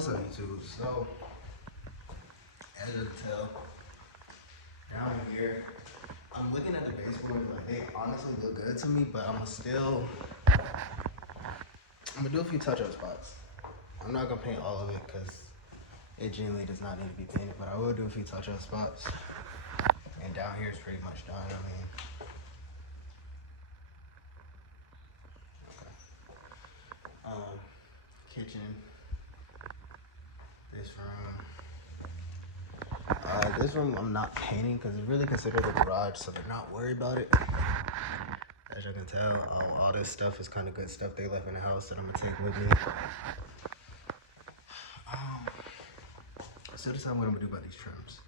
What's up, YouTube? So, as you can tell, down here, I'm looking at the baseboards, like they honestly look good to me, but I'm gonna do a few touch-up spots. I'm not gonna paint all of it because it genuinely does not need to be painted, but I will do a few touch-up spots. And down here is pretty much done. Okay. Kitchen, this room. This room I'm not painting because it's really considered a garage, so they're not worried about it. As you can tell, all this stuff is kind of good stuff they left in the house that I'm gonna take with me. So decide what I'm gonna do about these trims,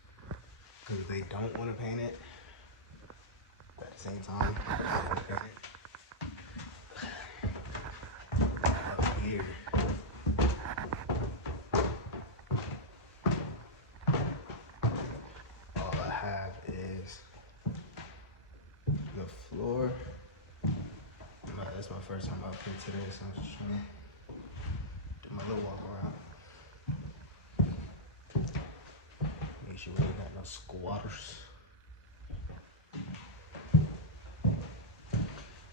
because they don't want to paint it. But at the same time, I want to paint it. Up here. All I have is the floor. That's my first time up here today, so I'm just trying to do my little walk around. Make sure we ain't got no squatters.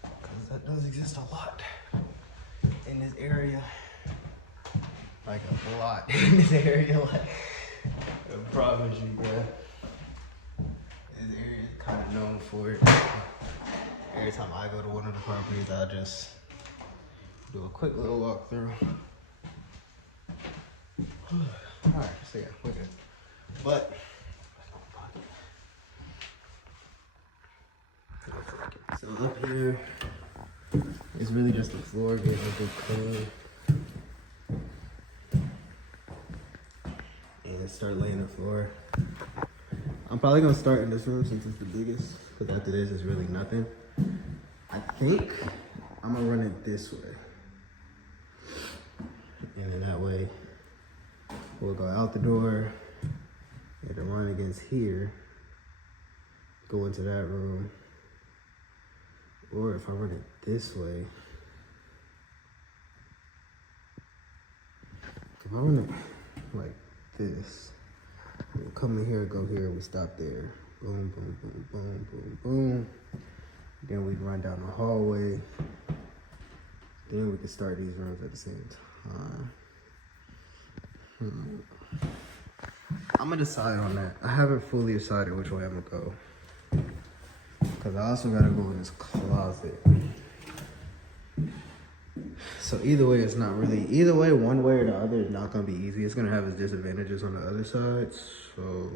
Because that does exist a lot in this area. Like a lot in this area. Like, I promise you, bro. This area is kind of known for it. Every time I go to one of the properties, I just do a quick little walkthrough. Alright, so yeah, we're good. But, so up here, it's really just the floor, getting a good clean. And start laying the floor. I'm probably gonna start in this room since it's the biggest, because after this, it's really nothing. I think I'm gonna run it this way. And then that way, we'll go out the door, get a run against here, go into that room. Or if I run it this way, if I run it like this, we'll come in here, go here, we stop there. Boom, boom, boom, boom, boom, boom. Then we run down the hallway. Then we can start these rooms at the same time. I'm gonna decide on that. I haven't fully decided which way I'm gonna go. Cause I also gotta go in this closet. So either way, it's not really, either way, one way or the other is not gonna be easy. It's gonna have its disadvantages on the other side. So,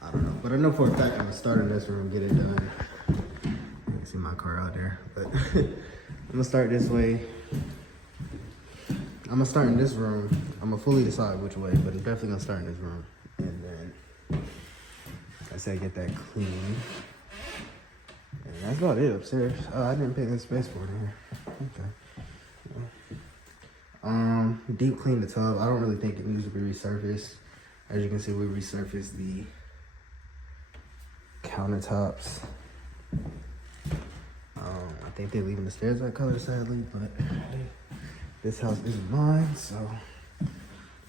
I don't know. But I know for a fact I'm gonna start in this room, get it done. You can see my car out there. But I'm gonna start this way. I'm gonna start in this room. I'm gonna fully decide which way, but I'm definitely gonna start in this room. And then, I say get that clean. And that's about it upstairs. Oh, I didn't pay this space for it in here. Okay. Deep clean the tub. I don't really think it needs to be resurfaced. As you can see, we resurfaced the countertops. I think they're leaving the stairs that color, sadly, but hey, this house isn't mine, so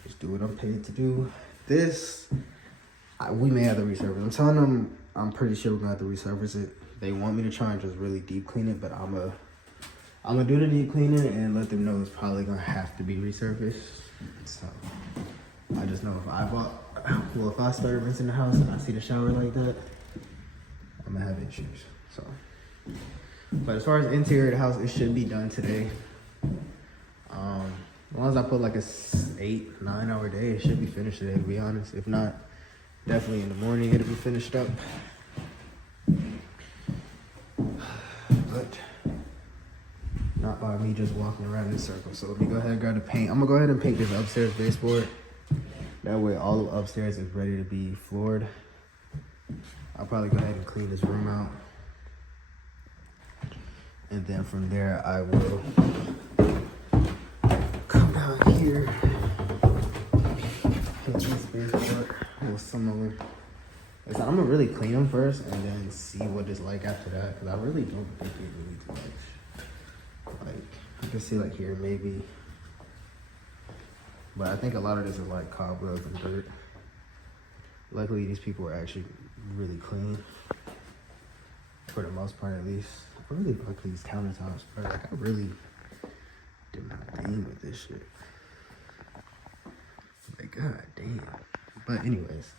just do what I'm paid to do. This, we may have to resurface. I'm telling them I'm pretty sure we're gonna have to resurface it. They want me to try and just really deep clean it, but I'm gonna do the deep cleaning and let them know it's probably gonna have to be resurfaced. So I just know if I start rinsing the house and I see the shower like that, I'm gonna have issues. So, but as far as interior of the house, it should be done today. As long as I put like a 8-9 hour day, it should be finished today, to be honest. If not, definitely in the morning it'll be finished up. But not by me just walking around in circles. So let me go ahead and grab the paint. I'm gonna go ahead and paint this upstairs baseboard. That way all of upstairs is ready to be floored. I'll probably go ahead and clean this room out. And then from there, I will come down here. Paint this baseboard with some other. I'm gonna really clean them first and then see what it's like after that, because I really don't think it really too much. Like, you can see like here, maybe But I think a lot of this is like cobwebs and dirt. Luckily, these people were actually really clean. For the most part, at least. I really like these countertops, bro. Like, I really did my thing with this shit. Like, god damn. But anyways,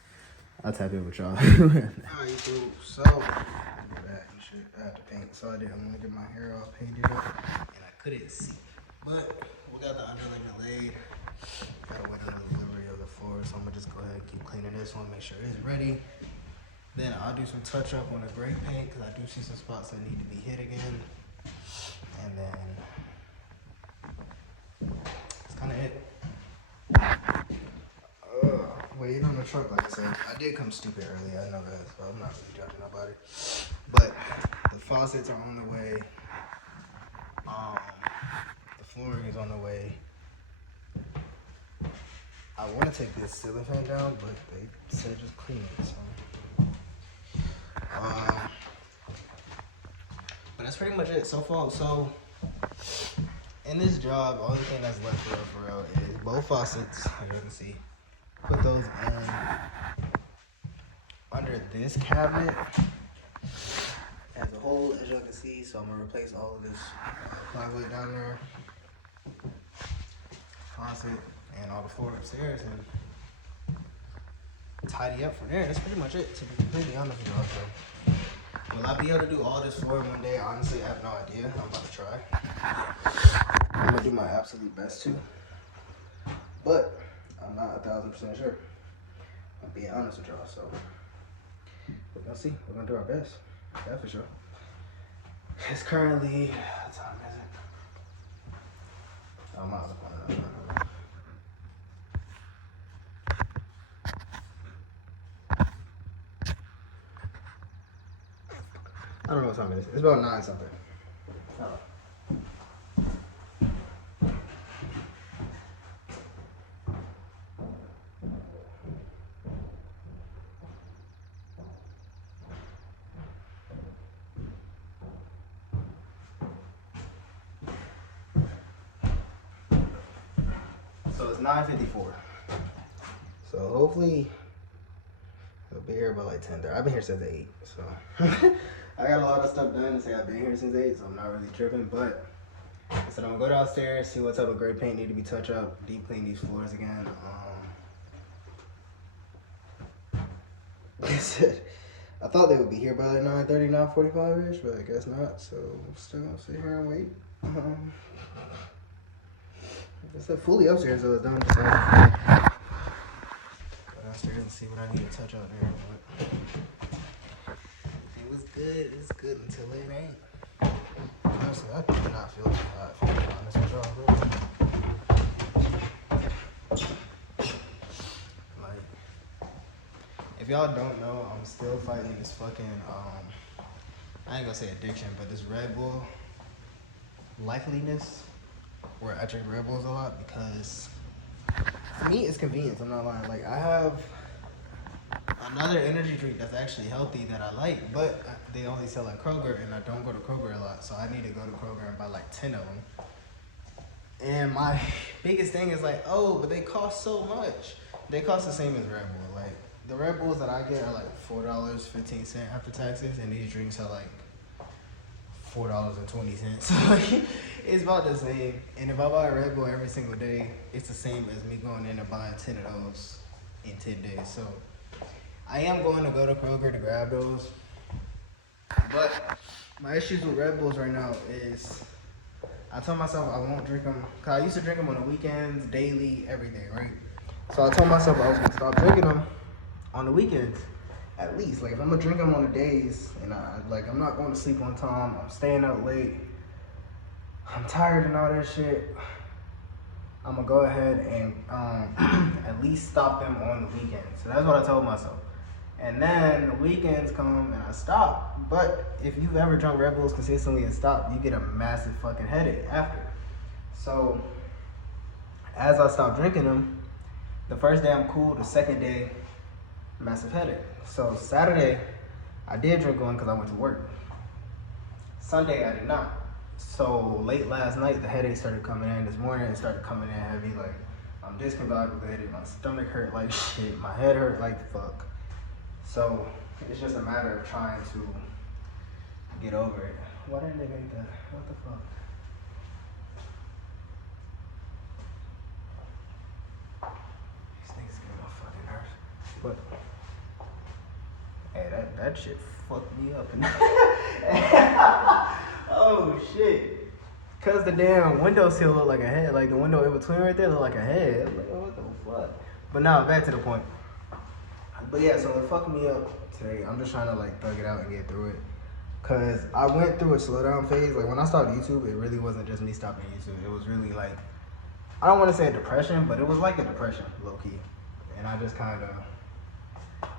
I'll tap in with y'all. Alright, so look at that and shit. I had to paint, so I didn't want to get my hair all painted up, and I couldn't see. But we got the underlayment laid. Gotta wait on the delivery of the floor, so I'm gonna just go ahead and keep cleaning this one, make sure it's ready. Then I'll do some touch up on the gray paint because I do see some spots that need to be hit again. And then that's kind of it. Waiting on the truck, like I said. I did come stupid early, I know that, so I'm not really judging nobody. But the faucets are on the way. The flooring is on the way. I want to take this ceiling fan down, but they said just clean it, so. But that's pretty much it so far. So in this job, only thing that's left for real is both faucets, as you can see. Put those in under this cabinet as a whole, as you can see. So I'm gonna replace all of this plywood down there, faucet, and all the floor upstairs, and tidy up from there. That's pretty much it, to be completely honest with y'all. So, will I be able to do all this floor in one day? Honestly, I have no idea. I'm about to try. I'm gonna do my absolute best to, but I'm not 1,000% sure. I'm being honest with y'all, so we're gonna see. We're gonna do our best. That's for sure. It's currently, what time is it? I'm out of the I don't know what time it is. It's about 9 something. Oh. So it's 9:54. So hopefully I'll be here about like 10:30. I've been here since 8, so I got a lot of stuff done to say I've been here since 8, so I'm not really tripping. But I said I'm gonna go downstairs, see what type of gray paint need to be touched up, deep clean these floors again. I thought they would be here by like 9:30, 9:45-ish, but I guess not. So I'm still gonna sit here and wait. I said fully upstairs, so it's done. So go downstairs and see what I need to touch out there. But it was good. It's good until it ain't. Honestly, I do not feel too hot. To be honest with y'all, bro. Like, if y'all don't know, I'm still fighting this fucking I ain't gonna say addiction, but this Red Bull likeliness, where I drink Red Bulls a lot because for me it's convenience. I'm not lying. Like, I have another energy drink that's actually healthy that I like, but they only sell at Kroger, and I don't go to Kroger a lot, so I need to go to Kroger and buy like 10 of them. And my biggest thing is like, oh, but they cost so much. They cost the same as Red Bull. Like, the Red Bulls that I get are like $4.15 after taxes, and these drinks are like $4.20. So like, it's about the same. And if I buy a Red Bull every single day, it's the same as me going in and buying 10 of those in 10 days. So I am going to go to Kroger to grab those. But my issues with Red Bulls right now is I told myself I won't drink them. Cause I used to drink them on the weekends, daily, every day, right? So I told myself I was gonna stop drinking them on the weekends, at least. Like, if I'm gonna drink them on the days, and I'm not going to sleep on time, I'm staying up late, I'm tired and all that shit, I'm gonna go ahead and at least stop them on the weekends. So that's what I told myself. And then the weekends come and I stop. But if you've ever drunk Red Bulls consistently and stopped, you get a massive fucking headache after. So as I stopped drinking them, the first day I'm cool, the second day, massive headache. So Saturday, I did drink one because I went to work. Sunday, I did not. So late last night, the headache started coming in. This morning, it started coming in heavy. Like, I'm discombobulated, my stomach hurt like shit, my head hurt like fuck. So it's just a matter of trying to get over it. Why didn't they make that? What the fuck? These niggas get my fucking nerves. But hey, that shit fucked me up. Oh shit. Cause the damn window sill look like a head, like the window in between right there look like a head. I'm like, oh, what the fuck? But now back to the point. But yeah, so it fucked me up today. I'm just trying to like thug it out and get through it. Cause I went through a slowdown phase. Like when I stopped YouTube, it really wasn't just me stopping YouTube. It was really like, I don't want to say a depression, but it was like a depression, low key. And I just kind of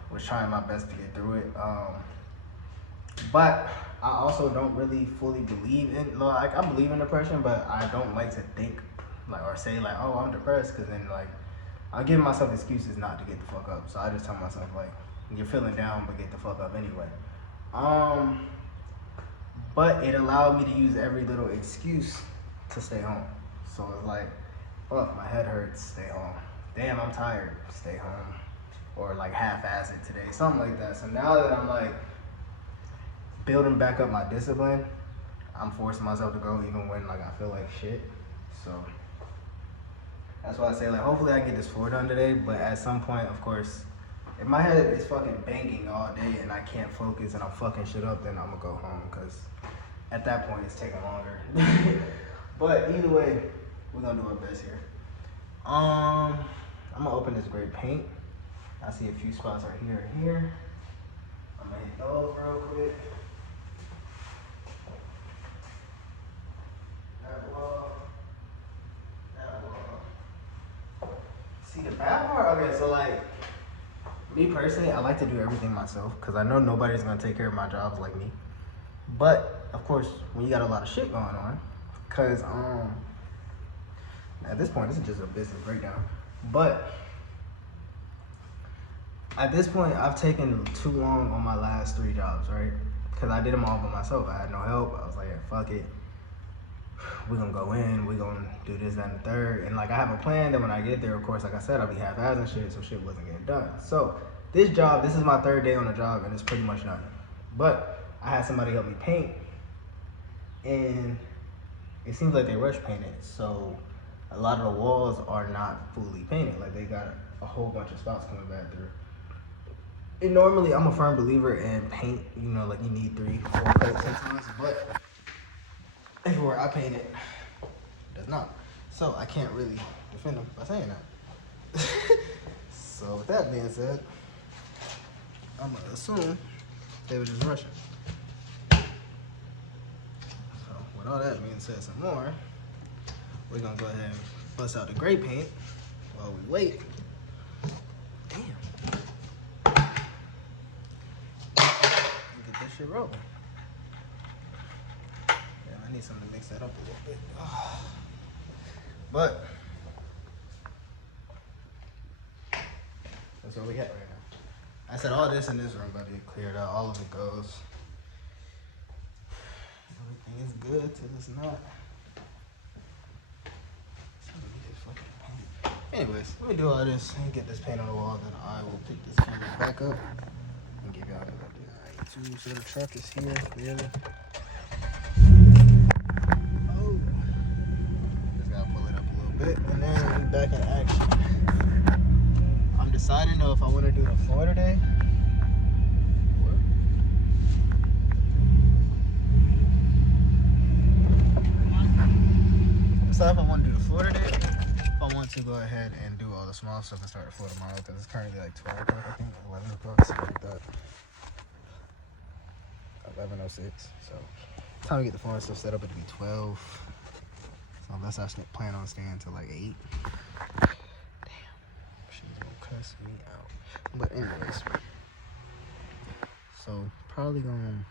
was trying my best to get through it. But I also don't really fully believe in, like I believe in depression, but I don't like to think like or say like, oh, I'm depressed, because then like I'm giving myself excuses not to get the fuck up. So I just tell myself like, you're feeling down, but get the fuck up anyway. But it allowed me to use every little excuse to stay home. So it's like, fuck, my head hurts, stay home. Damn, I'm tired, stay home. Or like half-ass it today, something like that. So now that I'm like building back up my discipline, I'm forcing myself to go even when like I feel like shit. So that's why I say like hopefully I get this 4 done today, but at some point, of course, if my head is fucking banging all day and I can't focus and I'm fucking shit up, then I'm gonna go home, because at that point it's taking longer. But either way, we're gonna do our best here. I'm gonna open this gray paint. I see a few spots right here and here. I'm gonna hit those real quick. That wall. See the bad part? Okay, so like, me personally, I like to do everything myself because I know nobody's gonna take care of my jobs like me. But of course, when you got a lot of shit going on, because at this point, this is just a business breakdown. But at this point, I've taken too long on my last 3 jobs, right? Because I did them all by myself. I had no help. I was like, yeah, fuck it. We're gonna go in, we're gonna do this, that, and the third. And like I have a plan that when I get there, of course, like I said, I'll be half-assed and shit, so shit wasn't getting done. So this job, this is my 3rd day on the job and it's pretty much done. But I had somebody help me paint and it seems like they rush painted. So a lot of the walls are not fully painted. Like they got a whole bunch of spots coming back through. And normally I'm a firm believer in paint, you know, like you need 3, 4 coats sometimes, but everywhere I paint it does not. So I can't really defend them by saying that. So with that being said, I'm gonna assume they were just rushing. So with all that being said some more, we're gonna go ahead and bust out the gray paint while we wait. Damn. Get this shit rolling. I need something to mix that up a little bit. But that's what we got right now. I said all this in this room about to get cleared out. All of it goes. Everything is good till it's not. Anyways, let me do all this and get this paint on the wall. Then I will pick this camera back up and give y'all an update. Alright, so the truck is here, clearly. And then we'll be back in action. I'm deciding though if I want to do the floor today. Decide if I want to do the floor today. If I want to go ahead and do all the small stuff and start the floor tomorrow, because it's currently like 12 o'clock, I think, 11 o'clock, something like that. 11:06. So time to get the floor and stuff set up. It'll be 12. So unless I plan on staying until like 8. Damn, she's gonna cuss me out. But anyways, so probably gonna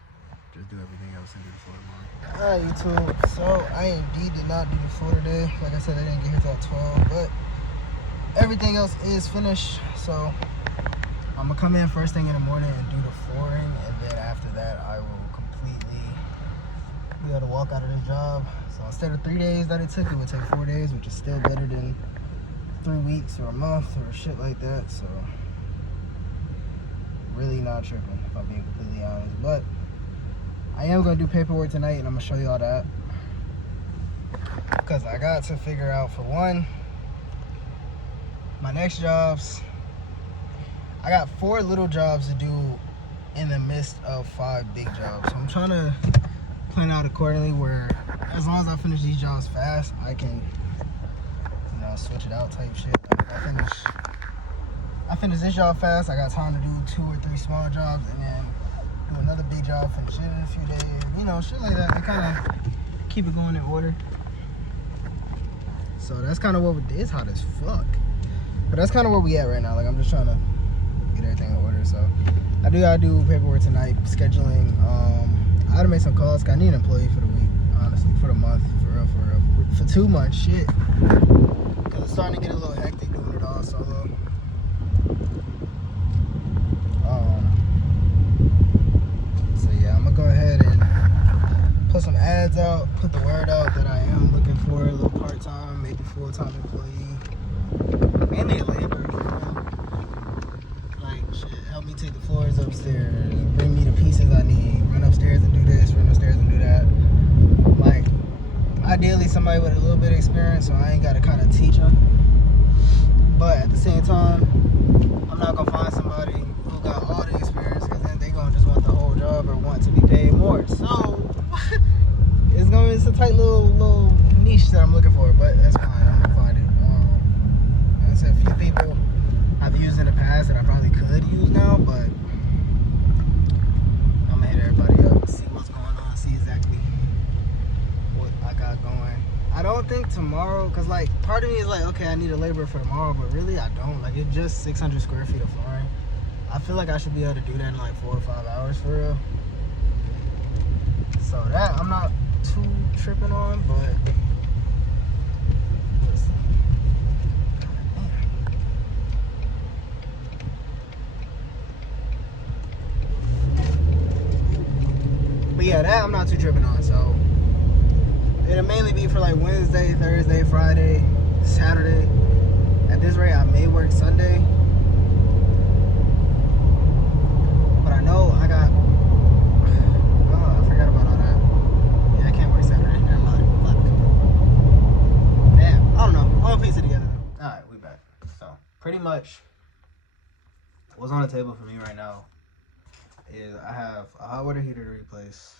just do everything else and do the floor tomorrow. Alright, YouTube. So I indeed did not do the floor today. Like I said, I didn't get here till 12, but everything else is finished. So I'm gonna come in first thing in the morning and do the flooring, and then after that I will completely be able to walk out of this job. So instead of 3 days that it took, it would take 4 days, which is still better than 3 weeks or a month or shit like that. So really not tripping, if I'm being completely honest. But I am gonna do paperwork tonight, and I'm gonna show you all that, because I got to figure out, for one, my next jobs. I got 4 little jobs to do in the midst of 5 big jobs. So I'm trying to plan out accordingly, where as long as I finish these jobs fast, I can, you know, switch it out type shit. Like I finish this job fast, I got time to do 2 or 3 small jobs, and then do another big job, finish it in a few days. You know, shit like that. I kind of keep it going in order. So that's kind of what it's hot as fuck. But that's kind of where we at right now. Like, I'm just trying to get everything in order. So I do gotta do paperwork tonight, scheduling. I gotta make some calls, 'cause I need an employee for the week, honestly, for the month, for real, for 2 months, shit. Cause it's starting to get a little hectic doing it all solo. So yeah, I'm gonna go ahead and put some ads out, put the word out that I am looking for a little part-time, maybe full-time employee, mainly a laborer. Like, shit, help me take the floors upstairs, bring me the pieces I need, run upstairs and do this, run upstairs and do that. Like, ideally somebody with a little bit of experience, so I ain't gotta kind of teach them. But at the same time, I'm not gonna find somebody who got all the experience, because then they gonna just want the whole job or want to be paid more. So it's a tight little niche that I'm looking for, but that's fine. I'm gonna find it. I said a few people I've used in the past that I probably could use now, but I'm gonna hit everybody up, see what's going on, see exactly what I got going. I don't think tomorrow, because like part of me is like, okay, I need a laborer for tomorrow, but really I don't. Like, it's just 600 square feet of flooring. I feel like I should be able to do that in like 4 or 5 hours for real. So that I'm not too tripping on, but let's see. But yeah, that I'm not too tripping on. So it'll mainly be for like Wednesday, Thursday, Friday, Saturday. At this rate, I may work Sunday. But I know I got, oh, I forgot about all that. Yeah, I can't work Saturday. Never mind. Fuck. Damn. I don't know. I'm gonna piece it together. Alright, we back. So, pretty much, what's on the table for me right now is I have a hot water heater to replace.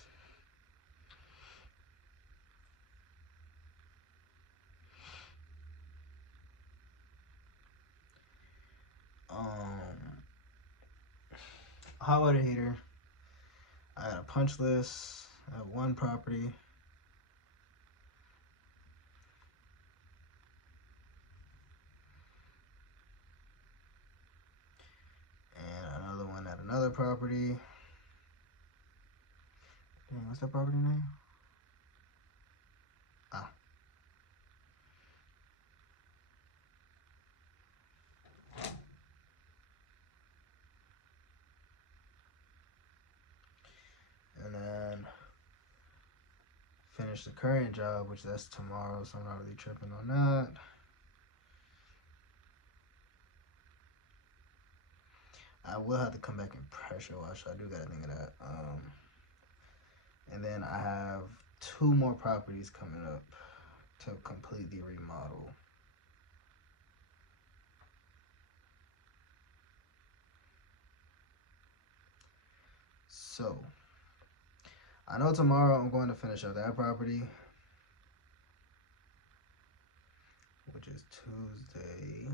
A hot water heater. I got a punch list. I have 1 property. And another one at another property. Dang, what's that property name? Ah. And then finish the current job, which that's tomorrow, so I'm not really tripping on that. I will have to come back and pressure wash. I do gotta think of that. And then I have 2 more properties coming up to completely remodel. So I know tomorrow I'm going to finish up that property, which is Tuesday.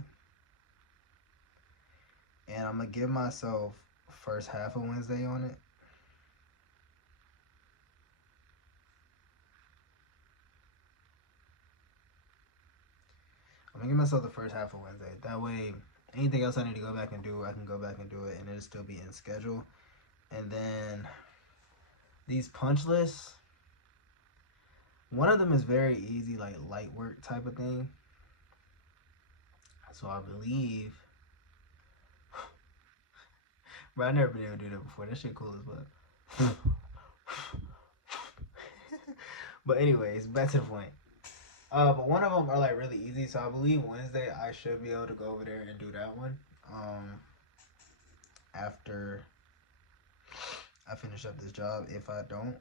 And I'm gonna give myself first half of Wednesday on it. I'm gonna give myself the first half of Wednesday. That way, anything else I need to go back and do, I can go back and do it, and it'll still be in schedule. And then these punch lists, one of them is very easy, like light work type of thing. So I believe, bro, I've never been able to do that before. That shit cool as well. But anyways, back to the point. But one of them are like really easy, so I believe Wednesday I should be able to go over there and do that one. After I finish up this job, if I don't.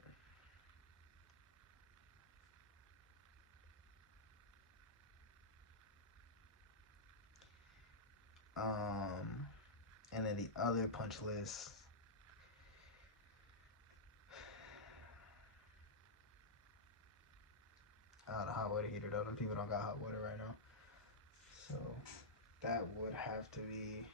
And then the other punch list. The hot water heater though. Them people don't got hot water right now. So that would have to be.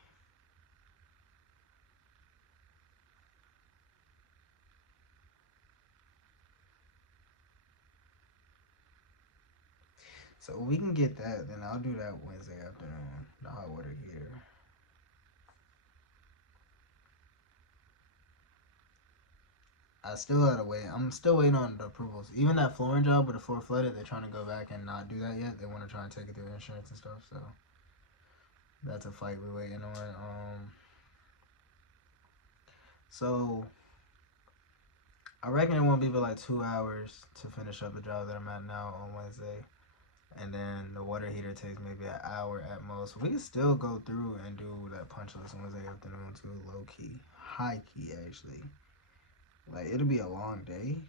So we can get that, then I'll do that Wednesday afternoon, the hot water heater. I still gotta wait. I'm still waiting on the approvals. Even that flooring job with the floor flooded, they're trying to go back and not do that yet. They want to try and take it through insurance and stuff. So that's a fight we're waiting on. So I reckon it won't be but like 2 hours to finish up the job that I'm at now on Wednesday. And then the water heater takes maybe an hour at most. We can still go through and do that punch list Wednesday afternoon too, low key. High key actually. Like it'll be a long day.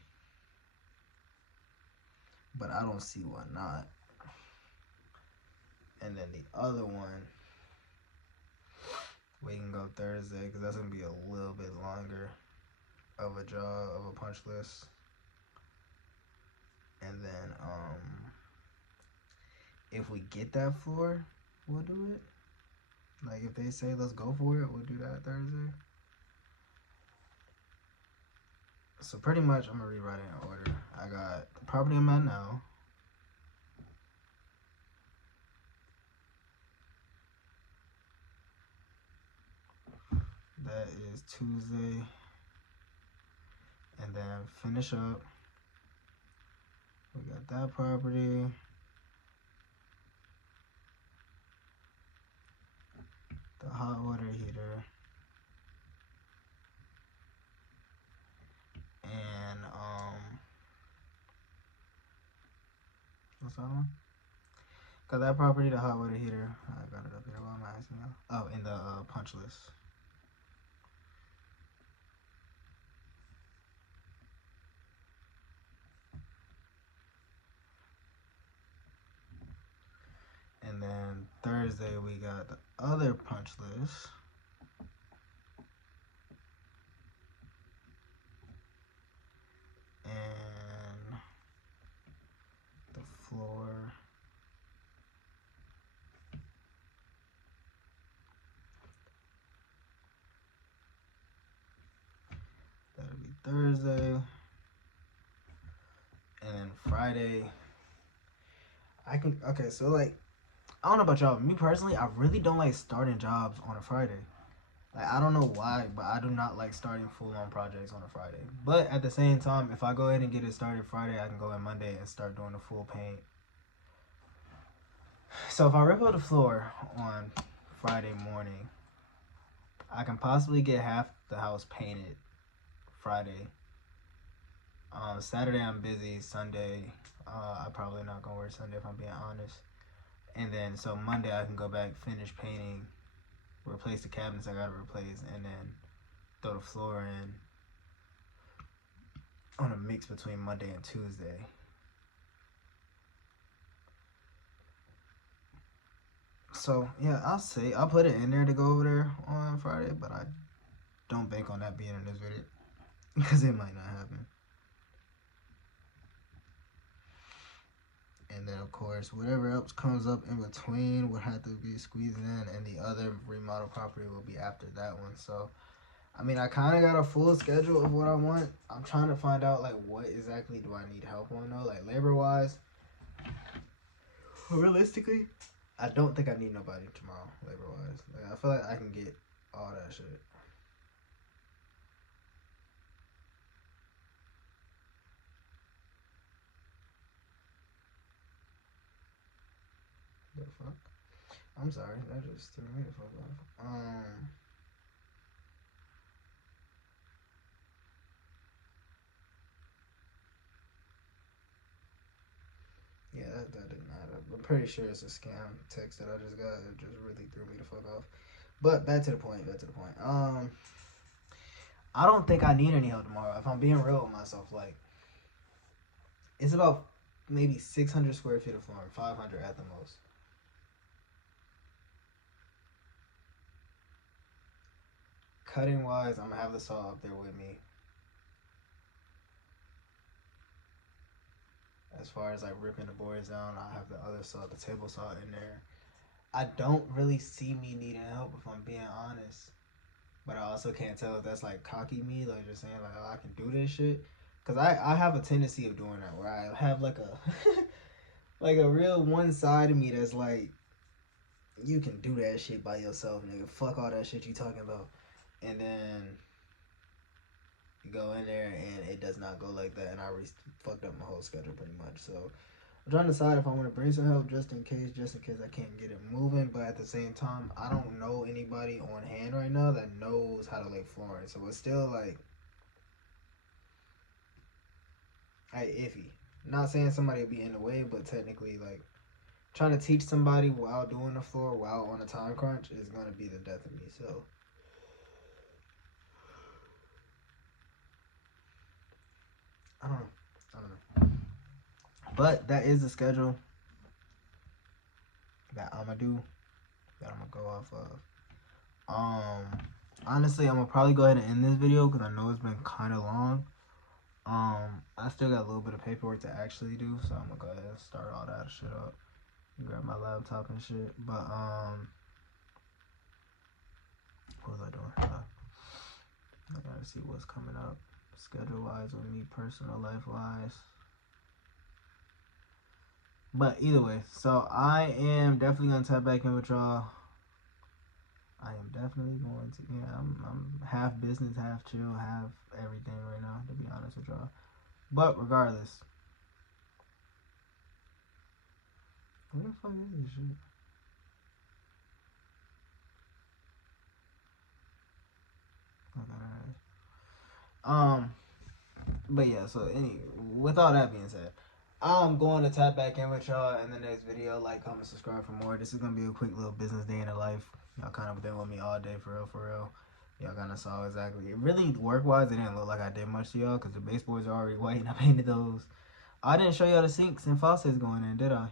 But I don't see why not. And then the other one, we can go Thursday because that's gonna be a little bit longer of a job, of a punch list. And then if we get that floor, we'll do it. Like if they say let's go for it, we'll do that Thursday. So pretty much I'm gonna rewrite it in order. I got the property I'm at now. That is Tuesday. And then finish up. We got that property. The hot water heater. And what's that one? Got that property, the hot water heater. I got it up here. What am I asking now? Oh, in the punch list. And then Thursday we got the other punch list. And the floor. That'll be Thursday. And then Friday. Okay, so like, I don't know about y'all. Me personally, I really don't like starting jobs on a Friday. Like, I don't know why, but I do not like starting full-on projects on a Friday. But at the same time, if I go ahead and get it started Friday, I can go in Monday and start doing the full paint. So if I rip out the floor on Friday morning, I can possibly get half the house painted Friday. Saturday I'm busy. Sunday, I'm probably not gonna work Sunday if I'm being honest. And then so Monday I can go back, finish painting, replace the cabinets I gotta replace, and then throw the floor in on a mix between Monday and Tuesday. So yeah, I'll put it in there to go over there on Friday, but I don't bank on that being in this video because it might not happen. And then of course whatever else comes up in between would have to be squeezed in, and the other remodel property will be after that one. So I mean, I kind of got a full schedule of what I want. I'm trying to find out like what exactly do I need help on though, like labor wise. Realistically, I don't think I need nobody tomorrow labor wise. Like I feel like I can get all that shit. The fuck? I'm sorry, that just threw me the fuck off. Yeah, that didn't pretty sure it's a scam text that I just got. It just really threw me the fuck off. But back to the point. I don't think I need any help tomorrow. If I'm being real with myself, like, it's about maybe 600 square feet of flooring, 500 at the most. Cutting wise, I'm gonna have the saw up there with me. As far as like ripping the boards down, I have the other saw, the table saw in there. I don't really see me needing help if I'm being honest. But I also can't tell if that's like cocky me, like just saying like, oh, I can do this shit. Cause I have a tendency of doing that where I have like a like a real one side of me that's like, you can do that shit by yourself, nigga. Fuck all that shit you talking about. And then you go in there and it does not go like that, and I fucked up my whole schedule pretty much. So I'm trying to decide if I want to bring some help just in case I can't get it moving. But at the same time, I don't know anybody on hand right now that knows how to lay flooring. So it's still like, iffy. Not saying somebody will be in the way, but technically, like, trying to teach somebody while doing the floor, while on a time crunch, is going to be the death of me. So I don't know. But that is the schedule that I'm gonna do, that I'm gonna go off of. Honestly, I'm gonna probably go ahead and end this video because I know it's been kind of long. I still got a little bit of paperwork to actually do, so I'm gonna go ahead and start all that shit up. Grab my laptop and shit. But what was I doing? I gotta see what's coming up schedule wise with me, personal life wise. But either way, so I am definitely gonna tap back in with y'all. I am definitely going to, I'm half business, half chill, half everything right now, to be honest with y'all. But regardless, where the fuck is this shit? Okay. But yeah, so with all that being said, I'm going to tap back in with y'all in the next video. Like, comment, subscribe for more. This is gonna be a quick little business day in the life. Y'all kind of been with me all day, for real. Y'all kind of saw exactly. It really, work-wise, it didn't look like I did much to y'all because the baseboards are already white and I painted those. I didn't show y'all the sinks and faucets going in, did I?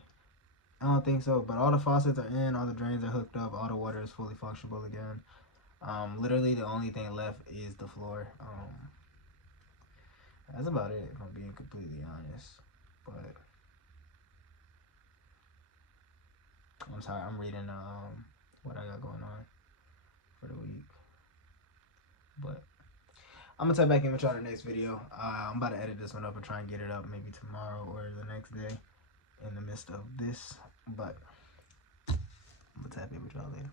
I don't think so. But all the faucets are in, all the drains are hooked up, all the water is fully functional again. Literally the only thing left is the floor. That's about it, if I'm being completely honest. But I'm sorry, I'm reading what I got going on for the week. But I'm gonna tap back in with y'all in the next video. I'm about to edit this one up and try and get it up maybe tomorrow or the next day in the midst of this. But I'm gonna tap in with y'all later.